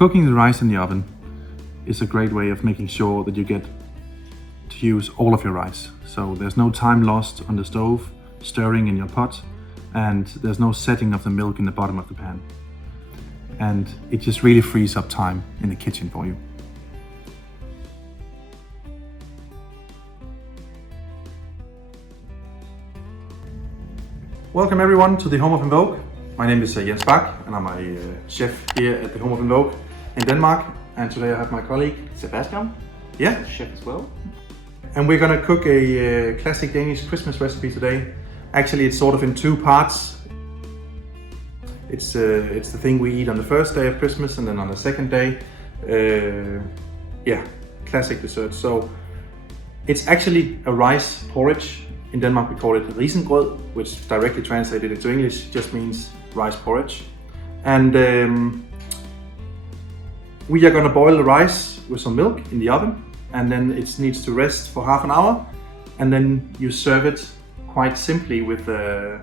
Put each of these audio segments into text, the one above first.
Cooking the rice in the oven is a great way of making sure that you get to use all of your rice. So there's no time lost on the stove, stirring in your pot, and there's no setting of the milk in the bottom of the pan. And it just really frees up time in the kitchen for you. Welcome everyone to the home of Invoq. My name is Jens Bak and I'm a chef here at the home of Invoq in Denmark. And today I have my colleague Sebastian, chef as well. And we're gonna cook a classic Danish Christmas recipe today. Actually, it's sort of in two parts. It's the thing we eat on the first day of Christmas and then on the second day. Classic dessert. So it's actually a rice porridge. In Denmark we call it Risengrød, which directly translated into English just means rice porridge. And we are gonna boil the rice with some milk in the oven, and then it needs to rest for half an hour. And then you serve it quite simply with a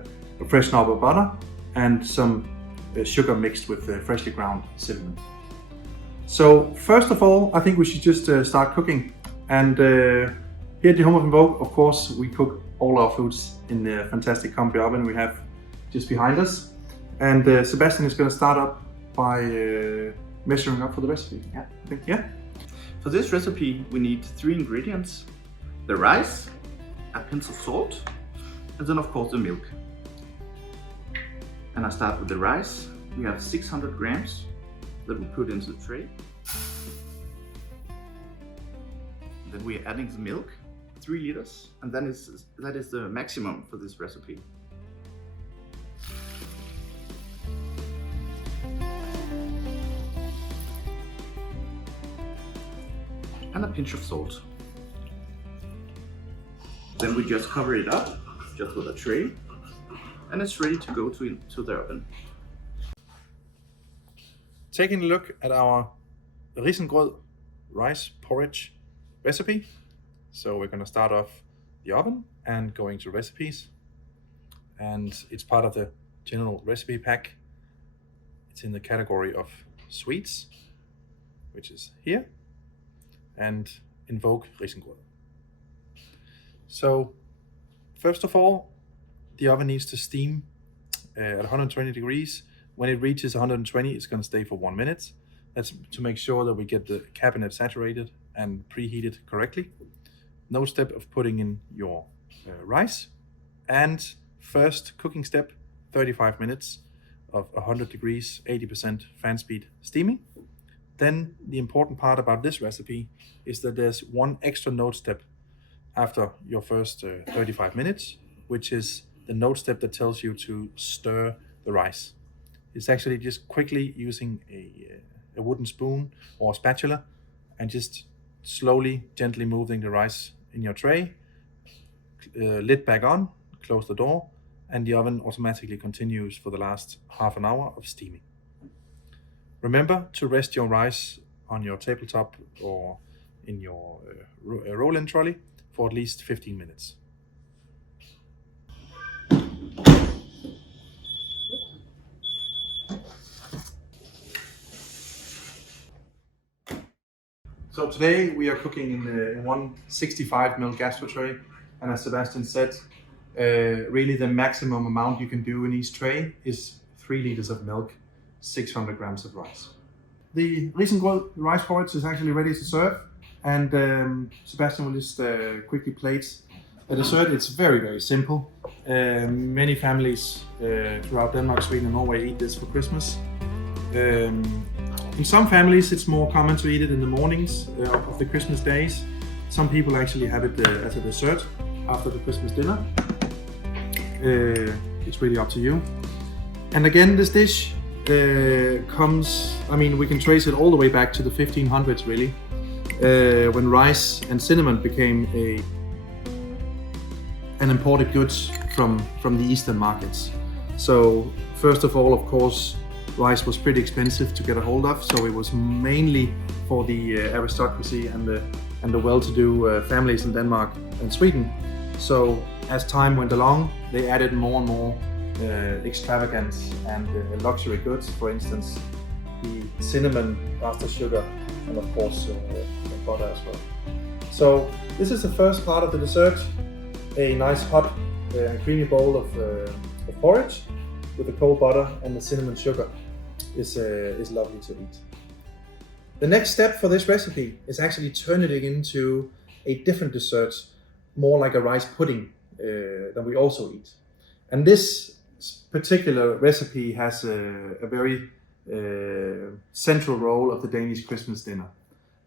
fresh knob of butter and some sugar mixed with freshly ground cinnamon. So first of all, I think we should just start cooking. And here at the home of Invoq, of course, we cook all our foods in the fantastic Combi oven we have just behind us. And Sebastian is going to start up by measuring up for the recipe. For this recipe, we need 3 ingredients: the rice, a pinch of salt, and then of course the milk. And I start with the rice. We have 600 grams that we put into the tray. Then we are adding the milk, 3 liters, and that is the maximum for this recipe. And a pinch of salt. Then we just cover it up, just with a tray, and it's ready to go to the oven. Taking a look at our Risengrød rice porridge recipe. So we're going to start off the oven and going to recipes. And it's part of the general recipe pack. It's in the category of sweets, which is here, and Invoq Risengrød. So first of all, the oven needs to steam at 120 degrees. When it reaches 120, it's going to stay for 1 minute. That's to make sure that we get the cabinet saturated and preheated correctly. No step of putting in your rice. And first cooking step, 35 minutes of 100 degrees, 80% fan speed steaming. Then the important part about this recipe is that there's one extra note step after your first 35 minutes, which is the note step that tells you to stir the rice. It's actually just quickly using a wooden spoon or spatula and just slowly, gently moving the rice in your tray, lid back on, close the door, and the oven automatically continues for the last half an hour of steaming. Remember to rest your rice on your tabletop or in your roll-in trolley for at least 15 minutes. So today we are cooking in 165 ml gastro tray, and as Sebastian said, really the maximum amount you can do in each tray is 3 liters of milk, 600 grams of rice. The Risengrød rice porridge is actually ready to serve, and Sebastian will just quickly plate the dessert. It's very, very simple. Many families throughout Denmark, Sweden and Norway eat this for Christmas. In some families it's more common to eat it in the mornings of the Christmas days. Some people actually have it as a dessert after the Christmas dinner. It's really up to you. And again, this dish we can trace it all the way back to the 1500s really, when rice and cinnamon became an imported goods from the eastern markets. So first of all, of course, rice was pretty expensive to get a hold of, so it was mainly for the aristocracy and the well-to-do families in Denmark and Sweden. So as time went along, they added more and more extravagant and luxury goods. For instance, the cinnamon, caster sugar, and of course butter as well. So this is the first part of the dessert, a nice hot and creamy bowl of porridge with the cold butter and the cinnamon sugar is lovely to eat. The next step for this recipe is actually turning it into a different dessert, more like a rice pudding that we also eat. And this particular recipe has a very central role of the Danish Christmas dinner.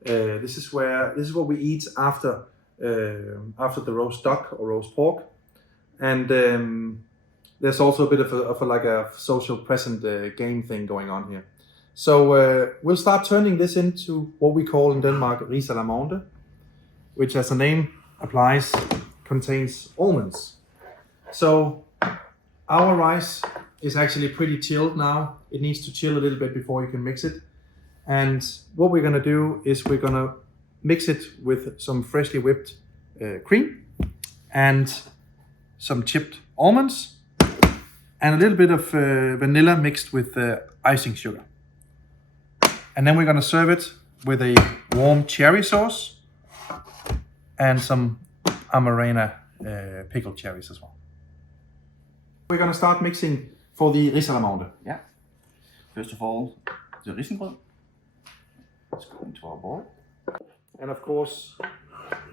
This is what we eat after the roast duck or roast pork, and there's also a bit of a social present game thing going on here. So we'll start turning this into what we call in Denmark Risalamande, which, as the name applies, contains almonds. So our rice is actually pretty chilled now. It needs to chill a little bit before you can mix it. And what we're gonna do is we're gonna mix it with some freshly whipped cream and some chipped almonds and a little bit of vanilla mixed with icing sugar. And then we're gonna serve it with a warm cherry sauce and some Amarena pickled cherries as well. We're gonna start mixing for the Risalamande. Yeah. First of all, the Risengrød. Let's go into our bowl. And of course,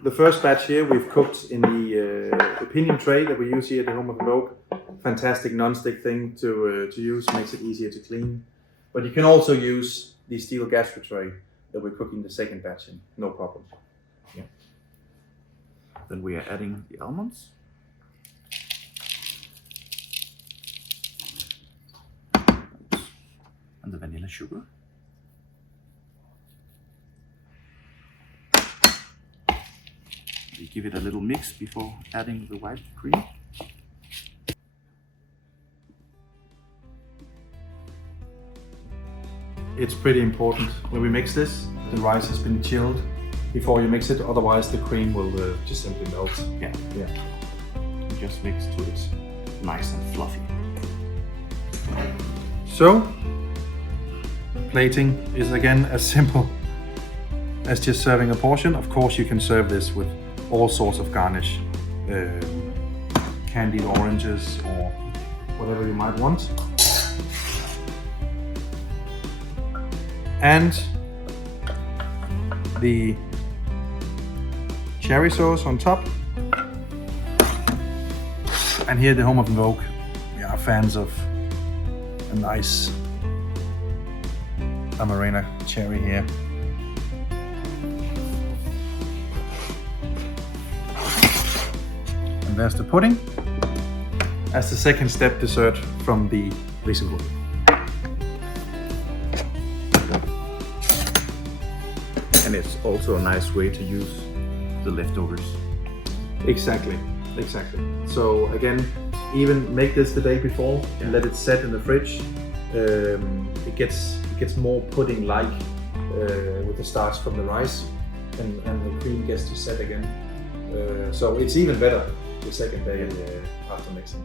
the first batch here we've cooked in the pinion tray that we use here at the home of Invoq. Fantastic non-stick thing to use, makes it easier to clean. But you can also use the steel gastro tray that we're cooking the second batch in, no problem. Yeah. Then we are adding the almonds. And the vanilla sugar. We give it a little mix before adding the white cream. It's pretty important when we mix this, the rice has been chilled before you mix it, otherwise the cream will just simply melt. Yeah. Yeah. Just mix till it's nice and fluffy. So, plating is again as simple as just serving a portion. Of course you can serve this with all sorts of garnish, candied oranges or whatever you might want. And the cherry sauce on top. And here at the home of Invoq, we are fans of a nice Amarena cherry here. And there's the pudding as the second step dessert from the Risengrød. And it's also a nice way to use the leftovers. Exactly. So again, even make this the day before and let it set in the fridge. It gets more pudding-like with the starch from the rice, and the cream gets to set again. So it's even better the second day after mixing.